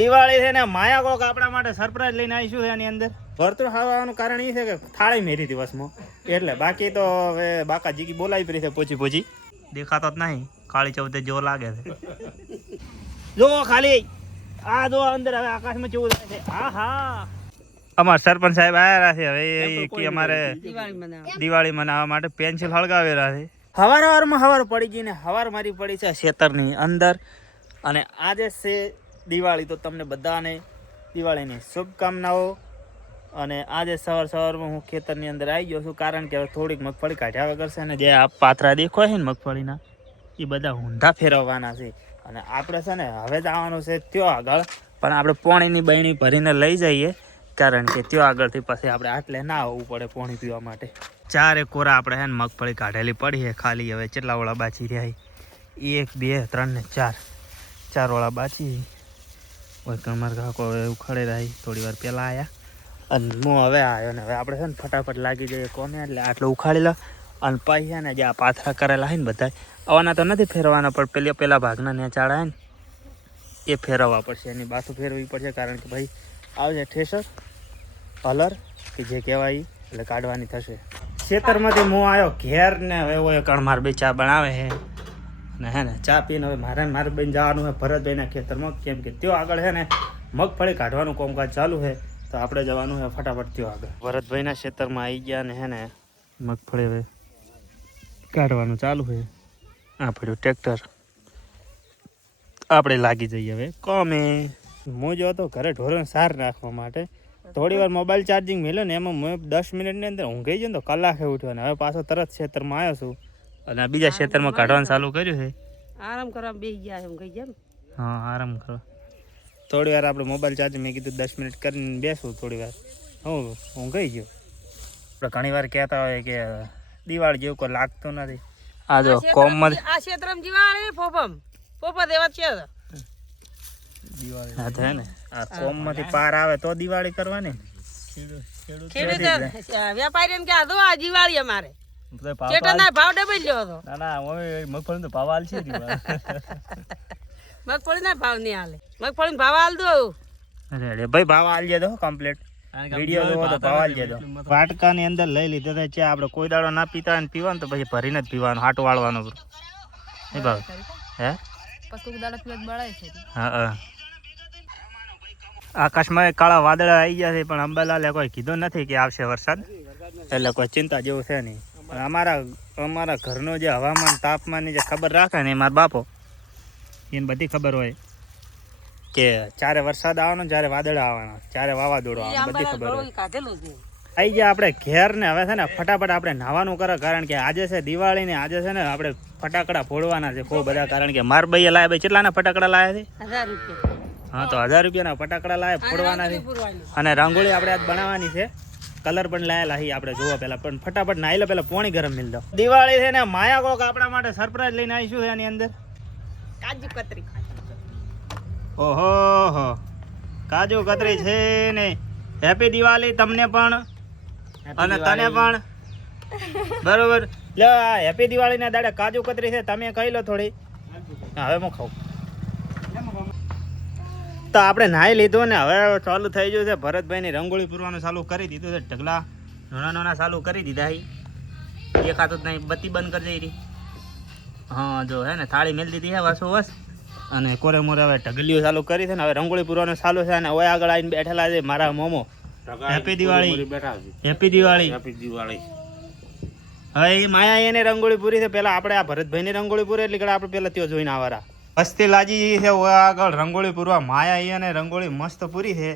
દિવાળી છે ને માયા કોક આપણા માટે સરપ્રાઈઝ લઈને આવીશું છે એની અંદર. વર્તુળ ખાવાનું કારણ એ છે કે થાળી મેરી દિવસમાં એટલે બાકી તો હવે બાકા જીકી બોલાવી પડી છે પોચી દેખાતો જ નહીં. કાળી ચૌદે જો લાગે છે. જો ખાલી આ જો અંદર હવે આકાશમાં કેવું થાય છે. હા અમાર સરપંચ સાહેબ આવ્યા છે હવે કે અમારે દિવાળી મનાવવા માટે પેન્સિલ હળગાવેલા છે. હવાર પડી ગઈ ને હવાર મારી પડી છે ખેતરની અંદર. અને આજે છે દિવાળી, તો તમને બધાને દિવાળીની શુભકામનાઓ. અને આજે સવારમાં હું ખેતરની અંદર આવી ગયો છું કારણ કે હવે થોડીક મગફળી કાઢ્યા વગર છે ને જે આ પાથરા દેખાય છે ને મગફળીના એ બધા ઊંધા ફેરવવાના છે. અને આપણે છે ને હવે જવાનું છે ત્યાં આગળ, પણ આપણે પોણીની બહેણી ભરીને લઈ જઈએ કારણ કે ત્યાં આગળથી પછી આપણે આટલે ના આવવું પડે પોણી પીવા માટે. 4 કોરા આપણે છે ને મગફળી કાઢેલી પડી છે ખાલી. હવે કેટલા વાળા બાચી રહ્યા? 1 2 3 ને 4 વાળા બાચી. કમર કાકો ઉખાડે રહી થોડી વાર પહેલાં આવ્યા અને હું હવે આવ્યો ને હવે આપણે છે ને ફટાફટ લાગી જઈએ કોને એટલે આટલું ઉખાડી લો. અને પછી છે ને જે આ પાથરા કરેલા છે ને બધા આવવાના તો નથી ફેરવાના, પણ પેલા ભાગના નેચાડા છે ને એ ફેરવવા પડશે. એની બાથું ફેરવવી પડશે કારણ કે ભાઈ આવશે ઠેસર હલર કે જે કહેવાય એટલે કાઢવાની થશે. ખેતરમાંથી હું આવ્યો ઘેર ને હવે હોય કણ માર બે ચા બનાવે છે ને હે ને ચા પીને હવે મારે બેન જવાનું છે ભરતભાઈના ખેતરમાં, કેમ કે ત્યાં આગળ છે ને મગફળી કાઢવાનું કામકાજ ચાલુ છે. તો આપણે જવાનું છે ફટાફટ ત્યાં આગળ. ભરતભાઈના ખેતરમાં આવી ગયા ને હે ને મગફળી હવે કાઢવાનું ચાલુ છે. આ પડ્યું ટ્રેક્ટર, આપણે લાગી જઈએ હવે કોમે. હું જો તો ઘરે ઢોરોને સાર નાખવા માટે થોડી વાર મોબાઈલ ચાર્જિંગ મેલ્યો ને એમાં મેં 10 મિનિટની અંદર ઊંઘી ગયો ને તો કલાકે ઉઠ્યો ને હવે પાછો તરત ખેતરમાં આવ્યો છું અને આ બીજા ખેતરમાં કાઢવાનું ચાલુ કર્યું છે. આરામ કરવા બેસી ગયા છે ઊંઘી ગયા. હા આરામ કરો થોડી વાર. આપણે મોબાઈલ ચાર્જિંગ મેં કીધું 10 મિનિટ કરીને બેસું થોડી વાર. હું ઊંઘી ગયો. આપણે ઘણી વાર કહેતા હોય કે દિવાળી જેવું કોઈ લાગતું નથી. આ જો કોમમાં આ ક્ષેત્રમાં દિવાળી પોપા દેવા છે દિવાળી. હા છે ને આ કોમમાંથી પાર આવે તો દિવાળી કરવાની. વેપારી કે આ દિવાળી અમારે ચેટના ભાવ ડબલ્યો હતો. ના હવે મગફળી તો ભાવ હાલ છે. મગફળી ના ભાવ નહીં હાલે. મગફળી ભાવ હાલ દો અરે ભાઈ ભાવ હાલ દે દો કમ્પ્લીટ. વિડિયો જોવો તો ભાવ હાલ દે દો. વાટકાની અંદર લઈ લીધો છે ચા. આપણે કોઈ દાડો ના પીતા ને પીવાનું તો પછી ભરીને જ પીવાનું, હાટ વાળવાનું. એ ભાવ હે પછી દાડા પીવા બળાય છે. હા આકાશમાં કાળા વાદળા આવી ગયા છે પણ અંબાલાલે કોઈ કીધું નથી કે આવશે વરસાદ, એટલે કોઈ ચિંતા જેવું છે નહીં. અમારા ઘરનો જે હવામાન તાપમાનની જે ખબર રાખે ને એ મારા બાપો એને બધી ખબર હોય કે ચારે વરસાદ આવવાનો, ચારે વાદળા આવવાના, ચારે વાવાઝોડું આવવાનું, બધી ખબર હોય. આવી ગયા આપણે ઘેર ને હવે છે ને ફટાફટ આપણે નાવાનું કરે કારણ કે આજે છે દિવાળી ને આજે છે ને આપણે ફટાકડા ફોડવાના છે બહુ બધા. કારણ કે માર ભાઈએ લાયા ભાઈ કેટલાના ફટાકડા લાયા છે? 1000 રૂપિયા. હા તો 1000 રૂપિયાના ફટાકડા લાયા ફોડવાના છે. અને રંગોળી આપણે આજ બનાવવાની છે. કલર પણ લાયેલા છે આપણે જોવા પહેલા, પણ ફટાફટ નાઈ લો પહેલા પોણી ગરમ મિલ દો. દિવાળી છે ને માયા કોક આપણા માટે સરપ્રાઈઝ લઈને આવીશું છે એની અંદર. કાજુ કતરી. ઓહો કાજુ કતરી છે ને. હેપી દિવાળી તમને પણ અને તને પણ. બરોબર લે હેપી દિવાળી ના દાડે કાજુ કતરી છે, તમે કહી લો થોડી. હવે હું ખાઉં. તો આપણે નાહી લીધું ને હવે ચાલુ થઈ ગયું છે ભરતભાઈની રંગોળી પૂરવાનું ચાલુ કરી દીધું છે. ઢગલા નાના ચાલુ કરી દીધા. દેખાતું જ નહીં, બત્તી બંધ કરી દઈ. હા જો હે ને થાળી મેળ દીધી છે વાસો વસ. અને કોરે મોરે હવે ઢગલીઓ ચાલુ કરી છે ને હવે રંગોળી પૂરવાનું ચાલુ છે. અને હવે આગળ આવીને બેઠેલા છે મારા momo. Happy Diwali, happy Diwali, happy Diwali. હવે એ માયા એને રંગોળી પૂરી છે. પેલા આપણે આ ભરતભાઈની રંગોળી પૂરી એટલે આપણે પેલા ત્યાં જોઈને આવવાના. મસ્તી લાજી છે આગળ રંગોળી પૂરવા. માયા એને રંગોળી મસ્ત પૂરી છે.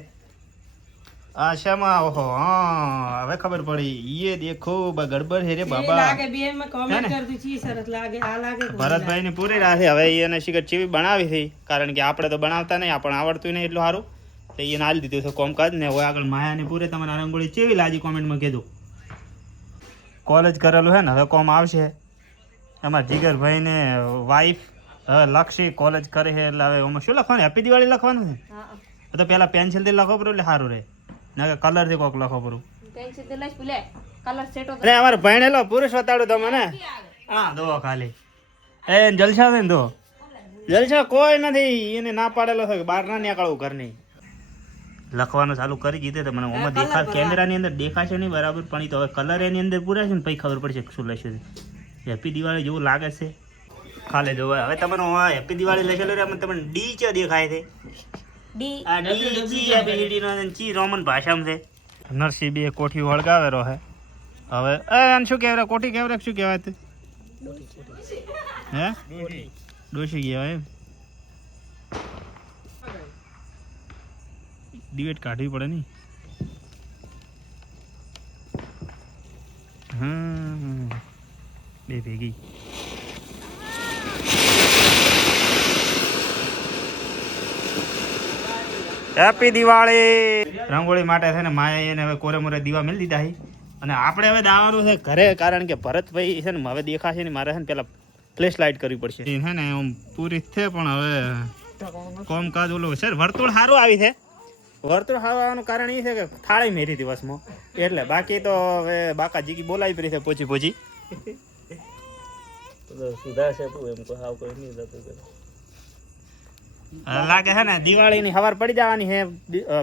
આ શામાં ઓહો હા હવે ખબર પડી. એ દેખો ગડબડ છે રે બાબા. લાગે બે માં કમેન્ટ કર દી ચી સરસ લાગે. આ લાગે ભરતભાઈ ની પૂરી રાશે. હવે એને શિખર ચીવી બનાવી છે કારણ કે આપણે તો બનાવતા નહીં, આપણને આવડતું નહીં એટલું સારું. તો એને આલી દીધું છે કોમકાજ ને. હવે આગળ માયાની પૂરે તમારે રંગોળી ચેવી લાજી કોમેન્ટમાં કીધું. કોલેજ કરેલું છે ને હવે કોમ આવશે. અમારા જીગરભાઈ ને વાઈફ હવે લક્ષી કોલેજ કરે છે એટલે હવે એમાં શું લખવાનું? હેપી દિવાળી લખવાનું છે. તો પેલા પેન્સિલ થી લખો પડું એટલે સારું રહે, ના કે કલર થી કોક લખો પડું. અરે અમારે ભણેલો પુરુષ બતાડું તમને. હા દો ખાલી એ જલસા છે ને દો. જલસા કોઈ નથી, એને ના પાડેલો છે કે બહાર ના નીકળવું ઘરની. લખવાનું ચાલુ કરી દીધું તો મને ઓમાં દેખા કેમેરાની અંદર દેખાશે નહીં બરાબર, પણ ઈ તો હવે કલર એની અંદર પૂરા છે ને પછી ખબર પડશે કે શું લખ્યું છે. હેપી દિવાળી જેવું લાગે છે ખાલે જો. હવે તમને હેપી દિવાળી લખેલું રે તમને ડી ચ દેખાય છે. ડી આ ડી જી એબિલિટી નો ચી રોમન ભાષામાં છે. નરસિંહ બે કોઠી વળગાવેરો હે. હવે આને શું કહેવાય કોઠી કહેવાય શું કહેવાય તે હે ડોશી કહેવાય એમ. ડિબેટ કાઢવી પડે નહીં. બે ભેગી હેપી દિવાળી. રંગોળી માટે છે ને માએ એને હવે કોરે મોરે દીવા મેળ દીધા છે અને આપણે હવે દાવાનું છે ઘરે, કારણ કે ભરતભાઈ છે ને હવે દેખાશે ને મારે છે ને પેલા ફ્લેશ લાઇટ કરવી પડશે છે ને આમ પૂરી છે. પણ હવે કોમકાજ ઓલું સર વર્તુળ સારું આવી છે. વર્તુળ સારું આવવાનું કારણ એ છે કે થાળી મેરી હતી વસમાં, એટલે બાકી તો હવે બાકા જીકી બોલાવી પડી છે પોચી પોચી. લાગે છે ને દિવાળીની સવાર પડી જવાની છે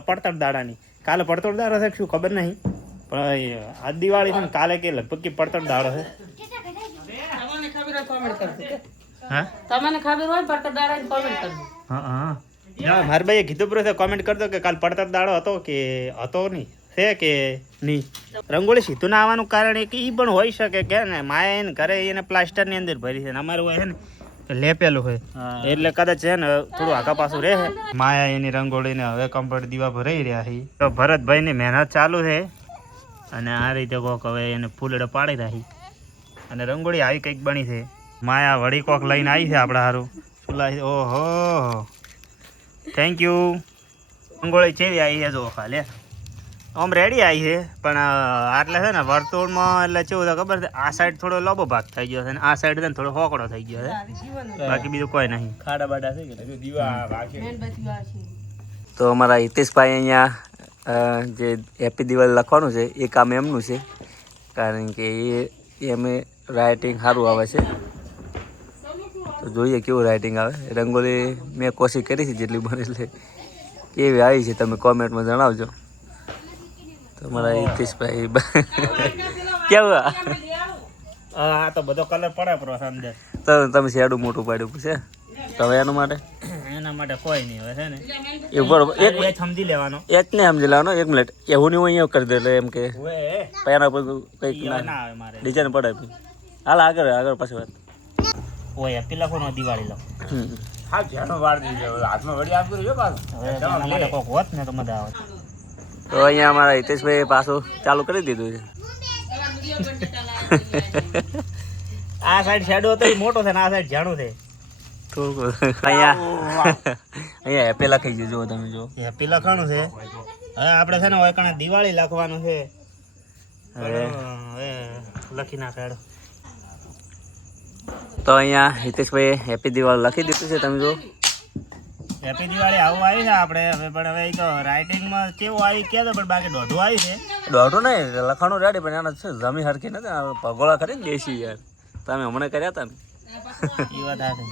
પડતર દાડાની. કાલે પડતર દાડો છે શું ખબર નહીં, પણ આ દિવાળી છે ને કાલે કે લગભગ કે પડતર દાડો છે. તમને ખબર હોય કોમેન્ટ કરજો. હા તમને ખબર હોય પડતર દાડાની કોમેન્ટ કરજો. હા મારા ભાઈએ કીધું પૂરું કોમેન્ટ કરતો કે કાલ પડતર દાડો હતો કે હતો નહીં છે કે નહીં. રંગોળી સીધું ના આવવાનું કારણ એ કે એ પણ હોઈ શકે કે ને માયા એને ઘરે એને પ્લાસ્ટરની અંદર ભરી છે ને અમારું હોય છે ને લેપેલું હોય એટલે કદાચ છે ને થોડું આગા પાછું રહે. માયા એની રંગોળીને હવે કમ્પ્લીટ દીવા ભરાઈ રહ્યા છે. તો ભરતભાઈની મહેનત ચાલુ છે અને આ રીતે કોક હવે એને ફૂલડે પાડી રહી અને રંગોળી આવી કંઈક બની છે. માયા વળી કોક લઈને આવી છે આપણા સારું ચૂલા. ઓહો થેન્ક યુ. રંગોળી ચેવી આવી છે જો ખાલી આમ રેડી આવી છે, પણ આટલે છે ને વર્તુળમાં એટલે કેવું છે ખબર છે, આ સાઈડ થોડો લાંબો ભાગ થઈ ગયો છે ને આ સાઈડ છે ને થોડો હોકડો થઈ ગયો છે, બાકી બીજું કોઈ નહીં. ખાડા બાડા છે કે તો અમારા હિતેશભાઈ અહીંયા જે હેપી દિવાળી લખવાનું છે એ કામ એમનું છે, કારણ કે એ અમે રાઇટિંગ સારું આવે છે. તો જોઈએ કેવું રાઇટિંગ આવે. રંગોળી મેં કોશિશ કરી છે જેટલી બને એટલે કેવી આવી છે તમે કોમેન્ટમાં જણાવજો. તમારા હિતેશભાઈ કેવું આ તો બધો કલર પડે પ્રો અંદર તો તમે શેડું મોટું પાડ્યું છે તો હવે એના માટે એના માટે કોઈ નહીં હવે છે ને એ બરોબર એક સમજી લેવાનો. એક ને સમજી લેવાનો. એક મિનિટ એવું નહીં અહીંયા કરી દે એટલે એમ કે એના પર કંઈક ના આવે મારે ડિઝાઇન પડે. હાલ આગળ આગળ પાછી વાત ઓય હેપી લખો ને દિવાળી લખો. હા જેનો વાર દીધો હાથમાં વળી આપી રહ્યો પાછું હવે એના માટે કોક હોત ને તો મજા આવે. તો અહીંયા અમારા હિતેશભાઈ પાછું ચાલુ કરી દીધું છે. આ સાઈડ શેડો હતો એ મોટો છે ને આ સાઈડ ઝાડું છે. થોડુંક અહીંયા હેપી લખી ગયું જો તમે જો હેપી લખવાનું છે. હવે આપણે છે ને હવે કણે દિવાળી લખવાનું છે. હવે લખી નાખે. તો અહીંયા હિતેશભાઈ હેપી દિવાળી લખી દીધું છે તમે જો. હેપી દિવાળી આવું આવી છે આપણે હવે, પણ હવે તો રાઇટિંગમાં કેવું આવી કહેતો પણ બાકી દોઢું આવી છે. દોઢું નહીં લખવાનું રેડી, પણ એના છે જમી હરખી નથી ભગોળા કરી ને દેશી યાર તમે હમણાં કર્યા હતા ને એ વાત આવે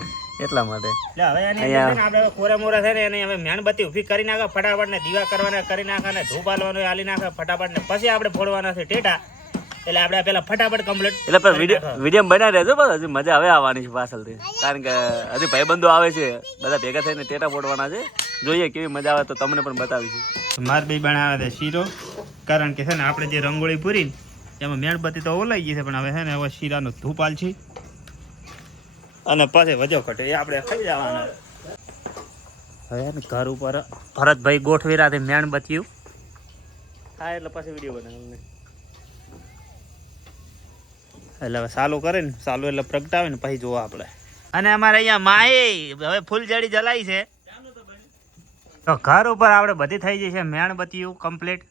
એટલા માટે. એટલે હવે એની અંદર આપણે કોરે મોરે છે ને એને હવે મીણબત્તી ઊભી કરી નાખે ફટાફટ ને દીવા કરવાના કરી નાખે ને ધૂપ હાલવાનું હાલી નાખે ફટાફટ ને પછી આપણે ફોડવાના છે ટેટા. એટલે આપણે પેલા ફટાફટ કમ્પ્લીટ એટલે પણ વિડીયો બનાવી રહેજો બસ. હજી મજા હવે આવવાની છે પાછળથી, કારણ કે હજી ભાઈબંધો આવે છે બધા ભેગા થઈને ટેટા ફોડવાના છે. જોઈએ કેવી મજા આવે તો તમને પણ બતાવીશું. માર ભાઈ બનાવે છે શીરો, કારણ કે છે ને આપણે જે રંગોળી પૂરી એમાં મીણબત્તી તો ઓલાઈ ગઈ છે, પણ હવે છે ને હવે શીરાનો ધૂપ હાલ છે અને પછી વજો ઘટે એ આપણે ખાઈ જવાના. હવે ને ઘર ઉપર ભરતભાઈ ગોઠવી રહ્યા મીણબત્તીઓ થાય એટલે પછી વિડીયો બનાવે. એટલે હવે ચાલુ કરે ને ચાલુ એટલે પ્રગટાવે ને પછી જોવા આપણે. અને અમારે અહીંયા માએ હવે ફૂલઝડી જલાઈ છે તો ઘર ઉપર આપણે બધી થઈ જશે મીણબત્તીઓ કમ્પ્લીટ.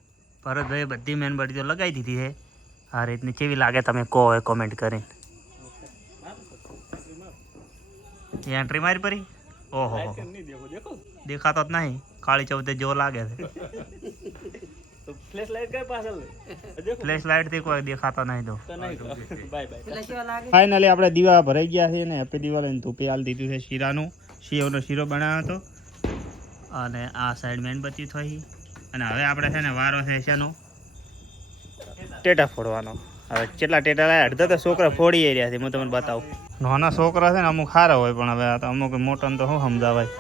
ભરતભાઈ બધી મીણબત્તીઓ લગાવી દીધી છે. આ રીતની કેવી લાગે તમે કહો હવે કોમેન્ટ કરીને. એન્ટ્રી મારી પરી ઓહો દેખાતો જ નહીં, કાળી ચૌદે જેવો લાગે છે. ફ્લેશ લાઇટ થી કોઈ દેખાતો નહીં. તો ફાઇનલી આપણે દીવા ભરાઈ ગયા છે ને હેપી દિવાળી ધૂપે હાલ દીધું છે શીરાનું. સેવનો શીરો બનાવ્યો હતો અને આ સાઈડ મેનબત્તી થઈ અને હવે આપણે છે ને વારો છે શેનો ટેટા ફોડવાનો. હવે કેટલા ટેટા લાયા અડધા તો છોકરા ફોડી રહ્યા છે. હું તમને બતાવું. નાના છોકરા છે ને અમુક સારા હોય પણ હવે આ તો અમુક મોટાને તો શું સમજાવાય.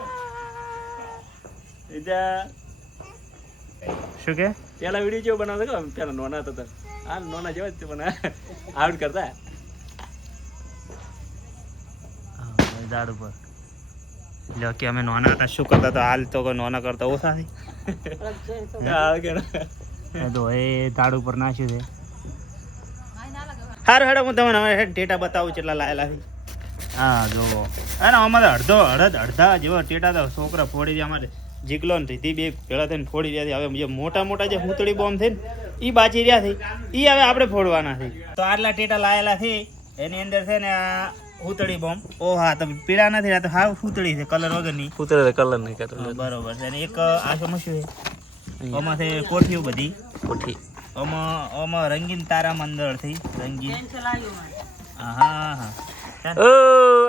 શું કે પેલા વિડીયો જેવો બનાવતો કે પેલા નોના હતા આ નોના જેવા જ પણ આવડ કરતા દાડ ઉપર એટલે કે અમે નાના હતા શું કરતા હતા હાલ તો નાના કરતા ઓછા છે. તો એ દાડ ઉપર નાખ્યું છે. સારું હેડો હું તમને હવે ટેટા બતાવું કેટલા લાયેલા છે. હા જો અને અમારે અડધા જેવા ટેટા તો છોકરા ફોડી દે. અમારે જીગલો ને રીધી બે ભેળા થઈને ફોડી રહ્યા છે. હવે જે મોટા મોટા જે હુતળી બોમ્બ છે ને એ બાચી રહ્યા છે એ હવે આપણે ફોડવાના છે. તો આટલા ટેટા લાયેલા છે એની અંદર છે ને આ હુતળી બોમ્બ. ઓ હા તો પીળા નથી આ તો હાવ હુતળી છે કલર વગરની. કૂતરે કલર નહીં કરતો બરોબર છે. અને એક આ સમસ્યું છે આમાં છે કોઠીઓ બધી કોઠી આમાં રંગીન તારા મંદળ થઈ રંગીન. હા હા ઓ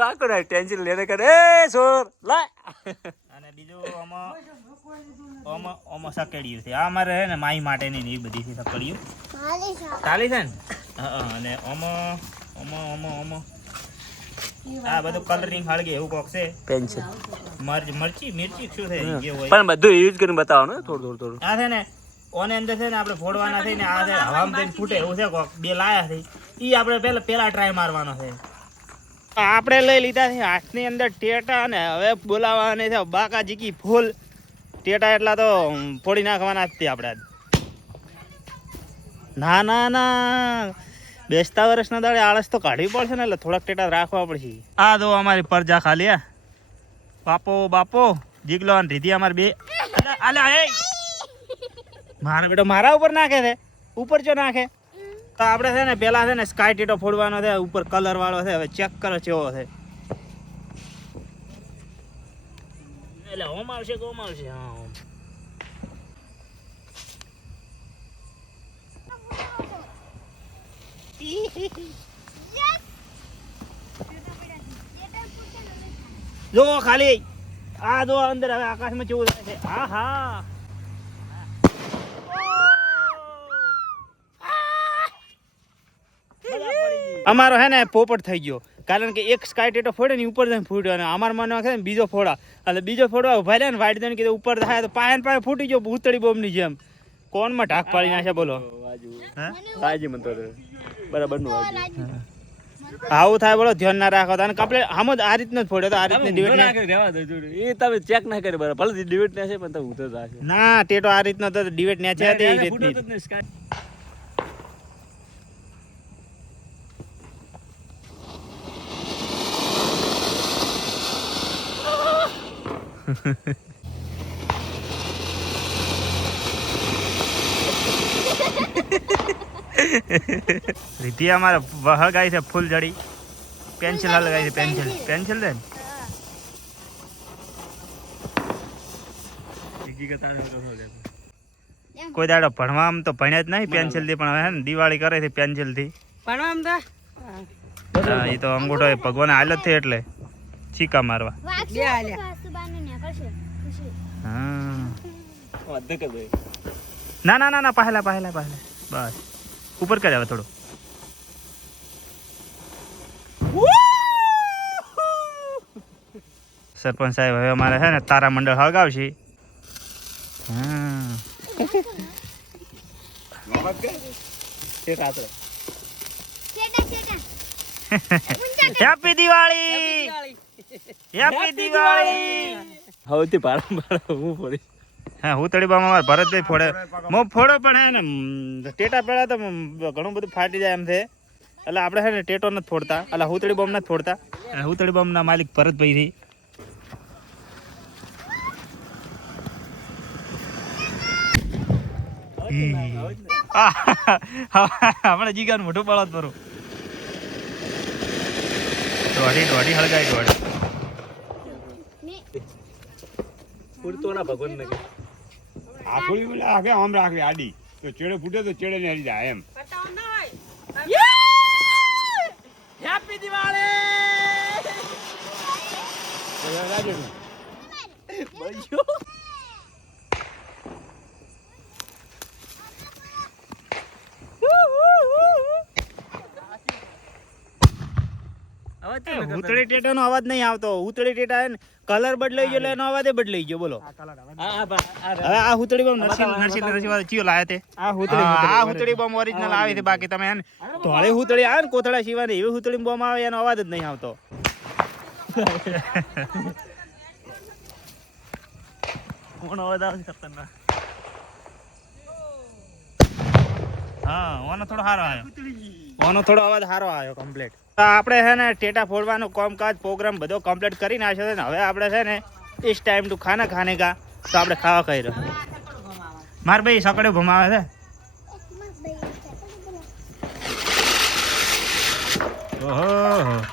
આકો ના ટેન્શન લેને કરે એ સોર લા. અને બીજું આમાં સકેડિયું છે. આ અમારે છે ને માઈ માટેની એ બધી છે સકેડિયું ચાલી છે ને. હા અને આમાં આ બધું કલરિંગ હળગે એવું કોક છે. પેન્સિલ મિર્ચી શું છે જે હોય પણ બધું યુઝ કરીને બતાવો ને થોડું આ છે ને ઓને અંદર છે ને આપણે ફોડવાના છે ને આ છે હવામાં જઈને ફૂટે એવું છે કોક બે લાયા છે એ આપણે પેલા ટ્રાય મારવાનો છે. આપણે લઈ લીધા છે હાથની અંદર ટેટા અને હવે બોલાવવાની છે બાકાજી કી ફૂલ ટેટા. એટલા તો ફોડી નાખવાના જ તે આપણે. ના બેસતા વર્ષના દાડે આળસ તો કાઢવી પડશે ને એટલે થોડાક ટેટા રાખવા પડશે. આ તો અમારી પરજા ખાલી બાપો જીગલો અને રીધી અમારે બે મારા બેટો મારા ઉપર નાખે છે ઉપર જો નાખે તો આપણે છે ને પેલા છે ને સ્કાય ટેટો ફોડવાનો છે ઉપર કલર વાળો છે. હવે ચેક કરો કેવો છે. એટલે ઓમ આવશે કે ઓમ આવશે. હા જો ખાલી આ જો અંદર હવે આકાશમાં કેવું થાય છે. હા હા અમારો હે ને પોપટ થઈ ગયો કારણ કે એક સ્કાય ટેટો ફોડે ને ઉપર જઈને ફૂટ્યો અને અમારા મનમાં છે ને બીજો ફોડા એટલે બીજો ફોડવા ઉભા રહ્યા ને વાઈટ દઈને કીધું ઉપર થાય તો પાયે ફૂટી ગયો ભૂતળી બોમ્બની જેમ. કોણમાં ઢાક પાડી નાખે બોલો. વાજી મન તો બરાબર નું વાજી આવું થાય બોલો ધ્યાન ના રાખો. અને કપડે આમ જ આ રીતનો જ ફોડ્યો તો આ રીતની ડિવેટ એ તમે ચેક ના કરી બરાબર ભલે ડિવેટ ના છે પણ તમે ઉતર રાખે ના ટેટો આ રીતનો તો ડિવેટ ને છે તે રીતની. રીતિ અમારે હગાઈ છે ફૂલ જડી પેન્સિલ હલગાઈ છે પેન્સિલ દે કોઈ દાડો ભણવામાં તો ભણ્યા જ નહીં પેન્સિલ થી પણ હવે ને દિવાળી કરે છે પેન્સિલ થી એ તો અંગૂઠો ભગવાન હાલ જ થઈ એટલે ચીકા મારવા. ના પહેલા બસ ઉપર કરી આવે થોડું. સરપંચ સાહેબ હવે અમારે છે ને તારા મંડળ હળગાવશે. હેપી દિવાળી હવેથી ભાડા હું ફોડી. હા હું તળી બામાં અમારે ભરતભાઈ ફોડે મો ફોડો પણ હે ને ટેટા પેલા તો ઘણું બધું ફાટી જાય એમ છે એટલે આપણે છે ને ટેટો નથી ફોડતા એટલે હુતળી બોમ્બ નથી ફોડતા. હુતળી બોમ્બના માલિક ભરતભાઈ થી. આપણે જીગાનું મોટું પાળો કરું દોઢી હળગાઈ દોઢી ફૂટતો ના ભગવાન ને આખુડી બોલે આખે આમ રાખવી આડી તો ચેડે ફૂટે તો ચેડે ને હરી જાય એમ. હેપી દિવાળી ઉતળી ટેટાનો અવાજ નહીં આવતો. ઉતળી ટેટા કલર બદલાઈ ગયો એટલે એનો અવાજ બદલાઈ ગયો. બોલો હવે આ હુતળી બોમ્બ નરસિંહ ચિયો લાયા તે? આ હુતળી બોમ્બ ઓરિજિનલ આવી છે. બાકી તમે ધોળી હુતળી આવે ને કોથળા સિવાય એવી હુતળી બોમ્બ આવે એનો અવાજ જ નહીં આવતો. કોણ અવાજ આવે છે ખતરનાક? હા, ઓનો થોડો સારો આવ્યો. ઓનો થોડો અવાજ સારો આવ્યો કમ્પ્લીટ. આપણે છે ને ટેટા ફોડવાનો કામકાજ પ્રોગ્રામ બધો કમ્પ્લીટ કરી નાખ્યો છે ને હવે આપણે છે ને ઇસ ટાઈમ ટુ ખાના ખાને કા. તો આપણે ખાવા ખાઈ રહ્યો. માર ભાઈ સકડે ભમાવે છે. ઓહો,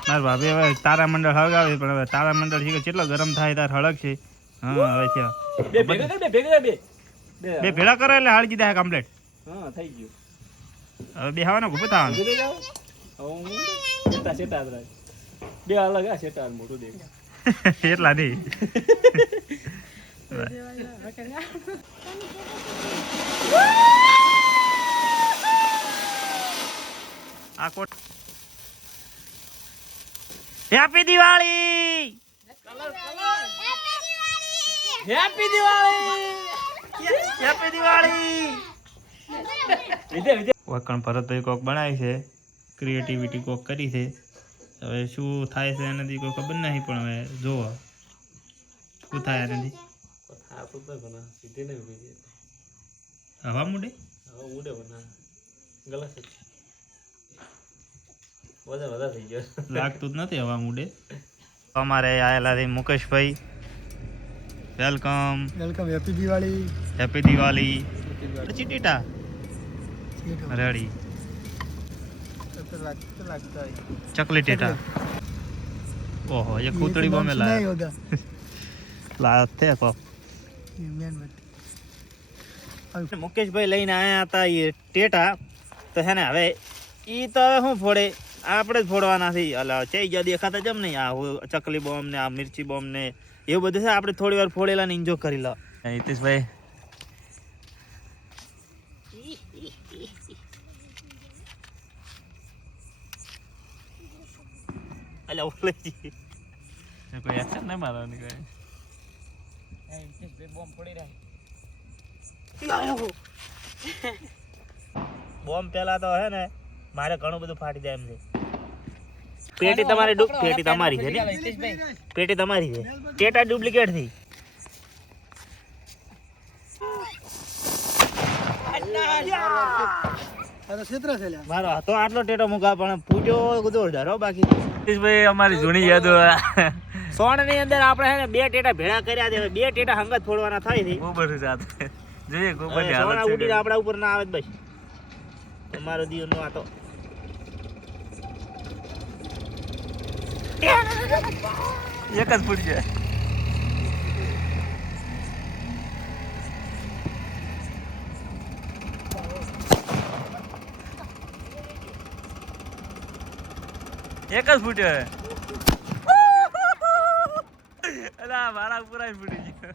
માર ભાભી હવે તારા મંડળ હળગાવે પણ હવે તારા મંડળ છે કેટલો ગરમ થાય તાર હળગ છે. હા હવે છે બે ભેળા કરો એટલે હળગી જાય કમ્પ્લીટ. હા થઈ ગયું. હવે બે હવાનો ગુપ થવાનું. બે અલગ આ સેટા મોટું દેખ એટલા નહીં. આ કોટ happy Diwali. Happy Diwali. Happy Diwali. વકણ ભરતભાઈ કોક બનાવી છે, ક્રિએટિવિટી કોક કરી છે. હવે શું થાય છે એનાથી કોઈ ખબર નહીં પણ હવે જોવો શું થાય એનાથી. હવા મૂડે લાગતું જ નથી હવા મૂડે. અમારે આયેલા છે Mukeshbhai. Welcome. Happy Diwali. Happy Diwali. ચીટીટા રેડી. चकलेट टेटा. ओहो ये कूतड़ी बम में लाया लाते को मुकेश भाई લઈને આયા હતા એ ટેટા. તો હે ને હવે ઈ તો હવે હું ફોડે આપણે જ ફોડવાના છે. અલા ચઈ ગયા દેખાતા જમ નહીં. આ ચકલી બોમ્બ ને આ મિર્ચી બોમ્બ ને એવું બધું છે. આપણે થોડી વાર ફોડેલા ને એન્જોય કરી લો. હિતેશભાઈ અલા ઓલેજી કોઈ એક્શન નહીં મારવાની કોઈ. બોમ્બ ફોડી રહ્યા. બોમ્બ પેલા તો હે ને મારે ઘણું બધું ફાટી જાય એમ છે. પેટી તમારી પેટી તમારી છે ને? પેટી તમારી છે. ટેટા ડુપ્લિકેટ થી. મારો હતો આટલો ટેટો મુકા પણ પૂજો બધો ડરો. બાકી ભાઈ અમારી જૂની યાદો સોણ ની અંદર આપણે હે ને બે ટેટા ભેળા કર્યા છે. બે ટેટા હંગત ફોડવાના થાય છે. ગોબર સાથે જોઈએ ગોબર ની સોના હાલત ઉડીને આપણા ઉપર ના આવે બસ. તમારો દીવ નો આતો એક જ ફૂટ છે. એક જ ફૂટ્યો. અલા મારા ઉપર જ ફૂટી ગયો.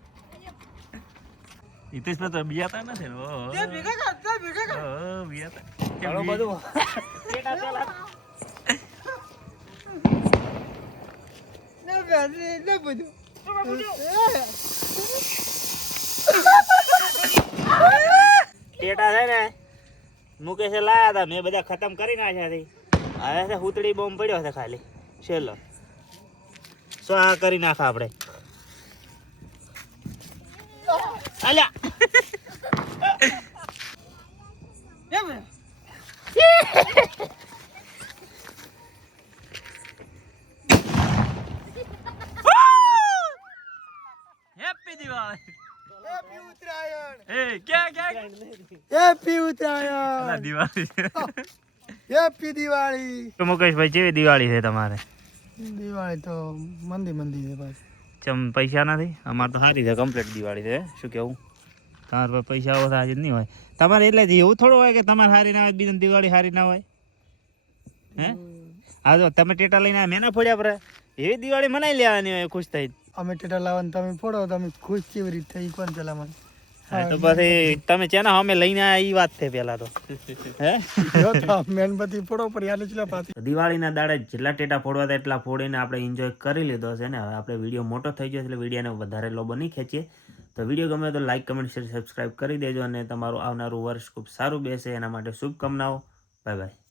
હિતેશ તો બિયાતા નથી ને. ઓહો બિયાતા ઘણું બધું ટેટા પેલા ટેટા છે ને મુકેશે લાયા હતા. મેં બધા ખતમ કરી નાખ્યા છે. હવે છે હુતળી બોમ્બ પડ્યો છે ખાલી છેલ્લો. શું આ કરી નાખા આપણે. અલ્યા હેપી દિવાળી. હેપી ઉત્તરાયણ. એ ક્યાં ક્યાં હેપી ઉત્તરાયણ. અલા દિવાળી. હેપી દિવાળી. તો મુકેશભાઈ કેવી દિવાળી છે તમારે? દિવાળી તો મંદી છે બસ. ચમ પૈસા નથી? અમારે તો સારી છે કમ્પ્લીટ દિવાળી છે. શું કેવું? તમારે પાસે પૈસા ઓછા જ નહીં હોય તમારે. એટલે જ એવું થોડું હોય કે તમારે સારી ના હોય બીજાની દિવાળી સારી ના હોય. હે હા જો તમે ટેટા લઈને મેના ફોડ્યા પર એવી દિવાળી મનાઈ લેવાની હોય ખુશ થઈ. અમે ટેટા લાવવાનું તમે ફોડો તમે ખુશ કેવી રીતે થઈ કોણ ચલાવવાનું તો પછી તમે ચેના અમે લઈને આવ્યા એ વાત છે પેલા તો હે જો તો મેનબત્તી ફોડો પર યાદ ચલા પાછી દિવાળીના દાડે જેટલા ટેટા ફોડવા હતા એટલા ફોડીને આપણે એન્જોય કરી લીધો છે ને હવે આપણે વિડીયો મોટો થઈ ગયો એટલે વિડીયોને વધારે લોબો નહીં ખેંચીએ તો વિડીયો ગમે તો લાઈક કમેન્ટ શેર સબસ્ક્રાઈબ કરી દેજો અને તમારું આવનારું વર્ષ ખૂબ સારું બેસે એના માટે શુભકામનાઓ બાય બાય